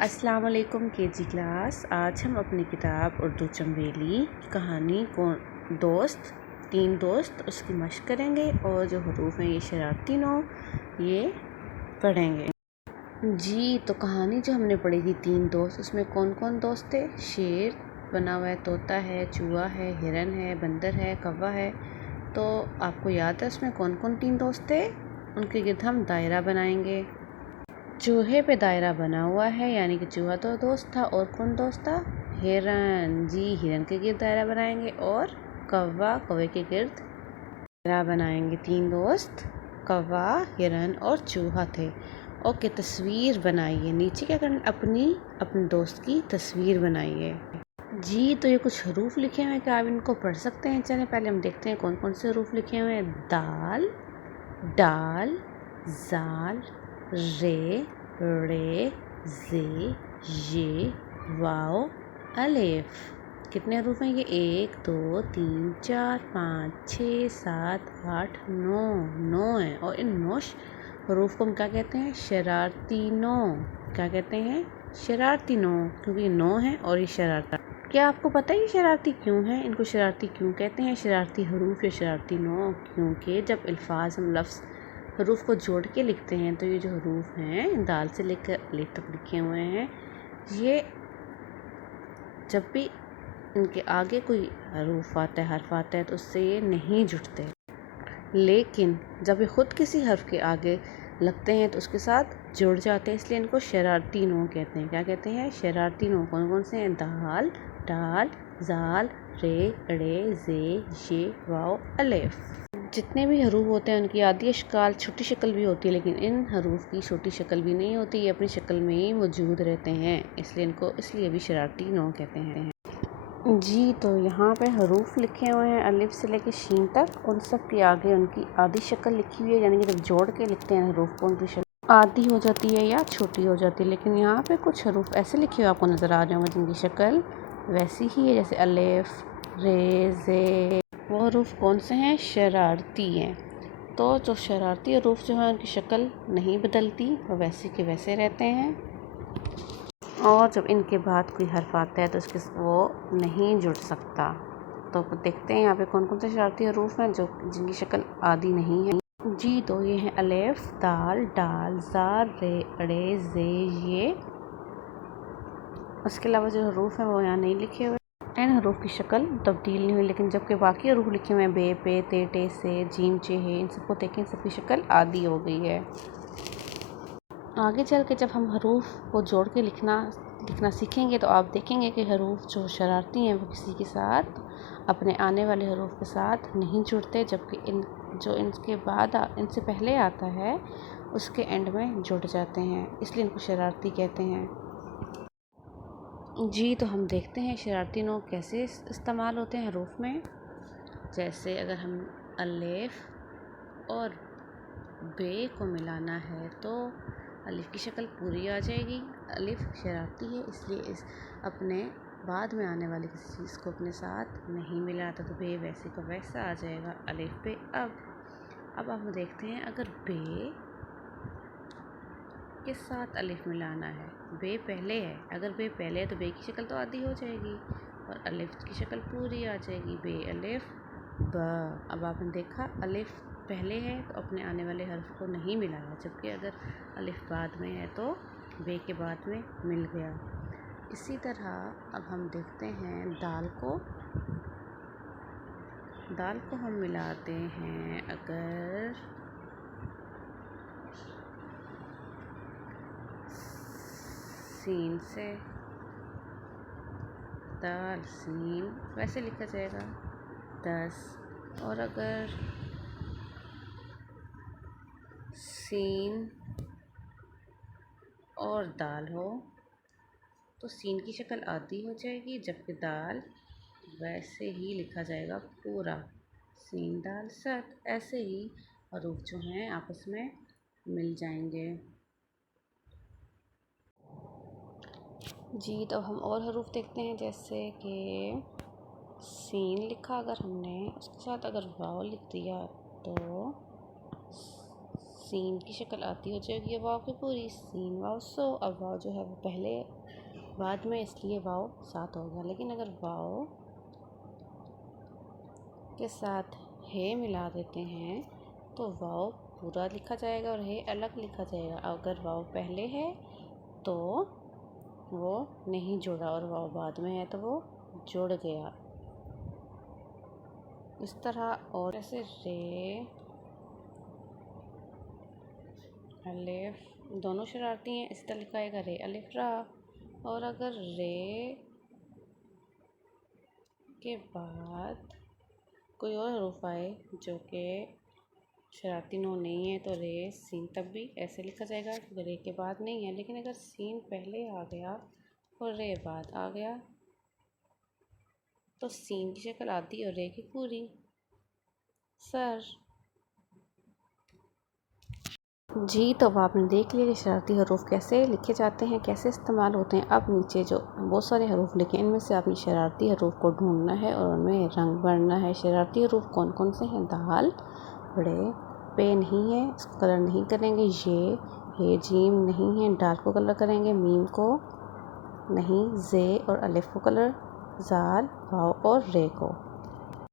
अस्सलाम वालेकुम KG class. आज हम अपनी किताब उर्दू चंबेली कहानी को तीन दोस्त उसकी मशक करेंगे और जो हरूफ हैं ये शरारती नौ ये पढ़ेंगे। जी तो कहानी जो हमने पढ़ी थी तीन दोस्त, उसमें कौन कौन दोस्त थे? शेर बना हुआ है, तोता है, चूहा है, हिरन है, बंदर है, कौवा है। तो आपको याद है उसमें कौन कौन तीन दोस्त थे? उनके गिर्द हम दायरा बनाएंगे। चूहे पे दायरा बना हुआ है, यानी कि चूहा तो दोस्त था, और कौन दोस्त था? हिरन। जी हिरन के गिर्द दायरा बनाएंगे। और कौवे के गिर्द दायरा बनाएंगे। तीन दोस्त कौवा, हिरन और चूहा थे। ओके, तस्वीर बनाइए। नीचे क्या करना, अपने दोस्त की तस्वीर बनाइए। जी तो ये कुछ हरूफ लिखे हुए हैं, क्या आप इनको पढ़ सकते हैं? चलें पहले हम देखते हैं कौन कौन से हरूफ लिखे हुए हैं। दाल, डाल, जाल, रे, रे, जे, ये, वाओ, अलिफ। कितने हरूफ हैं ये? 1 2 3 4 5 6 7 8 9 9 हैं। और इन 9 हरूफ को हम क्या कहते हैं? शरारती नौ। क्या कहते हैं? शरारती नौ, क्योंकि ये 9 हैं और ये शरारता। क्या आपको पता है ये शरारती क्यों है? इनको शरारती क्यों कहते हैं, शरारती हरूफ या शरारती नौ? क्योंकि जब अल्फाज हम लफ्ज़ हरूफ को जोड़ के लिखते हैं तो ये जो हरूफ हैं दाल से लेकर अलिफ तक लिखे हुए हैं, ये जब भी इनके आगे कोई हरूफ आता है, हर्फ आता है, तो उससे ये नहीं जुड़ते। लेकिन जब ये ख़ुद किसी हर्फ के आगे लगते हैं तो उसके साथ जुड़ जाते हैं, इसलिए इनको शरारती नौ कहते हैं। क्या कहते हैं? शरारती नौ। कौन कौन से हैं? दाल, डाल, जाल, रे, रे, जे, ये, वाओ, अलिफ। जितने भी हरूफ होते हैं उनकी आदि अशकाल छोटी शक्ल भी होती है, लेकिन इन हरूफ की छोटी शक्ल भी नहीं होती, ये अपनी शक्ल में ही मौजूद रहते हैं, इसलिए भी शरारती नौ कहते हैं। जी तो यहाँ पे हरूफ लिखे हुए हैं अलिफ से लेकर शीन तक। उन सब के आगे उनकी आधी शक्ल लिखी हुई है, यानी कि जब जोड़ के लिखते हैं हरूफ को उनकी शक्ल आधी हो जाती है या छोटी हो जाती है। लेकिन यहाँ पे कुछ हरूफ ऐसे लिखे हुए आपको नज़र आ रहे होंगे जिनकी शक्ल वैसी ही है, जैसे अलिफ, रे, जे। वो हरूफ कौन से हैं? शरारती हैं। तो जो शरारती हरूफ जो हैं उनकी शक्ल नहीं बदलती, वो वैसे के वैसे रहते हैं। और जब इनके बाद कोई हर्फ आता है तो वो नहीं जुड़ सकता। तो देखते हैं यहाँ पे कौन कौन से शरारती हरूफ हैं जिनकी शक्ल आधी नहीं है। जी तो ये हैं अलिफ, दाल, डाल, जार, रे, अड़े, जे, ये। उसके अलावा जो हरूफ हैं वो यहाँ नहीं लिखे हुए। इन हरूफ की शक्ल तब्दील नहीं हुई, लेकिन जबकि बाकी हरूफ लिखे हुए हैं बे, पे, ते, टे, से, जीम, चे, है, इन सबको देखें, सबकी शक्ल आधी हो गई है। आगे चल के जब हम हरूफ को जोड़ के लिखना सीखेंगे तो आप देखेंगे कि हरूफ जो शरारती हैं वो किसी के साथ अपने आने वाले हरूफ के साथ नहीं जुड़ते, जबकि इनसे पहले आता है उसके एंड में जुड़ जाते हैं, इसलिए इनको शरारती कहते हैं। जी तो हम देखते हैं शरारती नौ कैसे इस्तेमाल होते हैं हरूफ में। जैसे अगर हम अलिफ और बे को मिलाना है तो अलिफ की शक्ल पूरी आ जाएगी। अलिफ शरारती है, इसलिए इस अपने बाद में आने वाली किसी चीज़ को अपने साथ नहीं मिलाता, तो बे वैसे का वैसा आ जाएगा अलिफ पे। अब हम देखते हैं अगर बे के साथ अलिफ मिलाना है। बे पहले है, अगर बे पहले है तो बे की शक्ल तो आधी हो जाएगी और अलिफ की शक्ल पूरी आ जाएगी। बे अलिफ ब। अब आपने देखा अलिफ पहले है तो अपने आने वाले हर्फ को नहीं मिलाया, जबकि अगर अलिफ बाद में है तो बे के बाद में मिल गया। इसी तरह अब हम देखते हैं दाल को हम मिलाते हैं अगर सीन से, दाल सीन वैसे लिखा जाएगा 10। और अगर सीन और दाल हो तो सीन की शक्ल आधी हो जाएगी, जबकि दाल वैसे ही लिखा जाएगा पूरा, सीन दाल सत। ऐसे ही हरूफ जो हैं आपस में मिल जाएंगे। जी तो हम और हरूफ देखते हैं, जैसे कि सीन लिखा अगर हमने, उसके साथ अगर वाव लिख दिया तो सीन की शक्ल आती हो जाएगी वाव की पूरी, सीन वाव सो। अब वाव जो है वो पहले बाद में, इसलिए वाव साथ हो गया। लेकिन अगर वाव के साथ हे मिला देते हैं तो वाव पूरा लिखा जाएगा और हे अलग लिखा जाएगा। अगर वाव पहले है तो वो नहीं जुड़ा और वाव बाद में है तो वो जुड़ गया। इस तरह। और ऐसे रे, अलिफ दोनों शरारती हैं, इस तरह लिखाएगा रे अलिफ रा। और अगर रे के बाद कोई और हरूफ आए जो कि शरारती नून नहीं है तो रे सीन तब भी ऐसे लिखा जाएगा क्योंकि रे के बाद नहीं है। लेकिन अगर सीन पहले आ गया और रे बाद आ गया तो सीन की शक्ल आधी और रे की पूरी। सर जी, तो अब आपने देख लिया कि शरारती हरूफ कैसे लिखे जाते हैं, कैसे इस्तेमाल होते हैं। अब नीचे जो बहुत सारे हरूफ लिखे हैं इनमें से आपने शरारती हरूफ को ढूंढना है और उनमें रंग भरना है। शरारती हरूफ कौन कौन से हैं? दाल, रे, पे नहीं है, इसको कलर नहीं करेंगे। ये, हे, जीम नहीं है, डाल को कलर करेंगे। मीम को नहीं, जे और अलिफ को कलर, जाल, वाव और रे को।